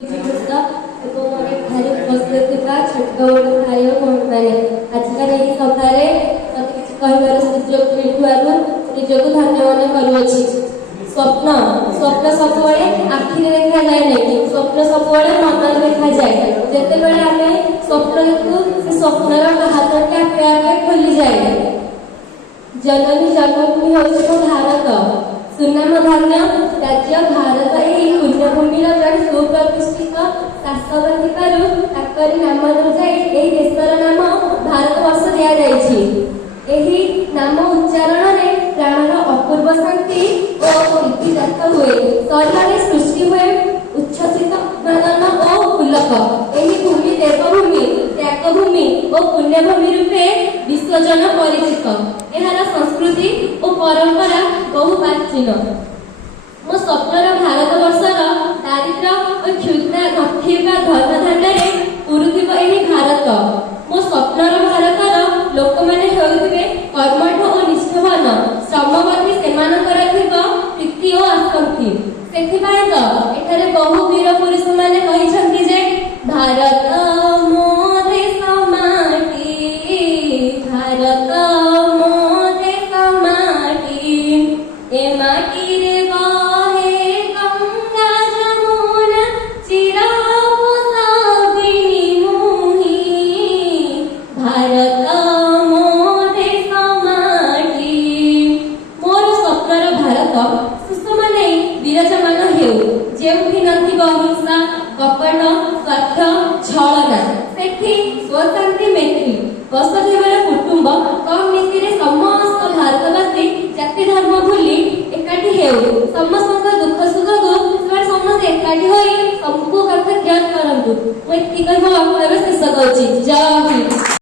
छोट भाई मैंने आजिकार यही सभारे मत कि कहबार सुजोग मिलुआरु निजक धन्य मन करुअछि। स्वप्न स्वप्न सब आखिरे देखा जाए नहीं, स्वप्न सब मन देखा जाए। जिते बड़े आम स्वप्न देखू से स्वप्नर हाथटी आपे आपे खोली जाए। जननी जन्मभूमि हूँ भारत, सुनाम धन्य राज्य भारत। यही पुण्यभूमि जड़े सुप्रतिष्ठित शासक थी नाम अनुजाई यही देशर नाम भारत वर्ष दि यही नाम उच्चारण में प्राणर अपूर्व शांति और इतिजात हुए, शरीर सृष्टि हुए उच्छ्वसित उन्मादन और पुलक। यही भूमि देवभूमि, त्यागभूमि और पुण्यभूमि रूपे विश्वजन परिचित। यार संस्कृति और परंपरा बहु प्राचीन। मो स्वप्नर भारत वर्षर दारिद्र्य और क्षुद्र नथिबा धर्मधान्य पुरुथिब यही भारत। मो स्वप्नर भारतर लोक मैंने होउथिबे कर्मठ और निष्ठावान, श्रमवती सेमानकर थिबो प्रीति और आसक्ति। सेथिबाय तो एठारे बहु वीर पुरुष माने कहिसंती जे भारत मो देश माटी, भारत मो देश माटी, ए माटी रे कपट स्वार्थ छलना सेठी स्वशांति मैत्री बसुदेवर कुटुंब कम नीति रे समस्त भारतवासी जाति धर्म भूली एकाठी हेउ, समस्त दुख सुख को समस्त एकाठी होई सबको कथा ज्ञान करंतु। मैं एति कहि शेष करूची। जय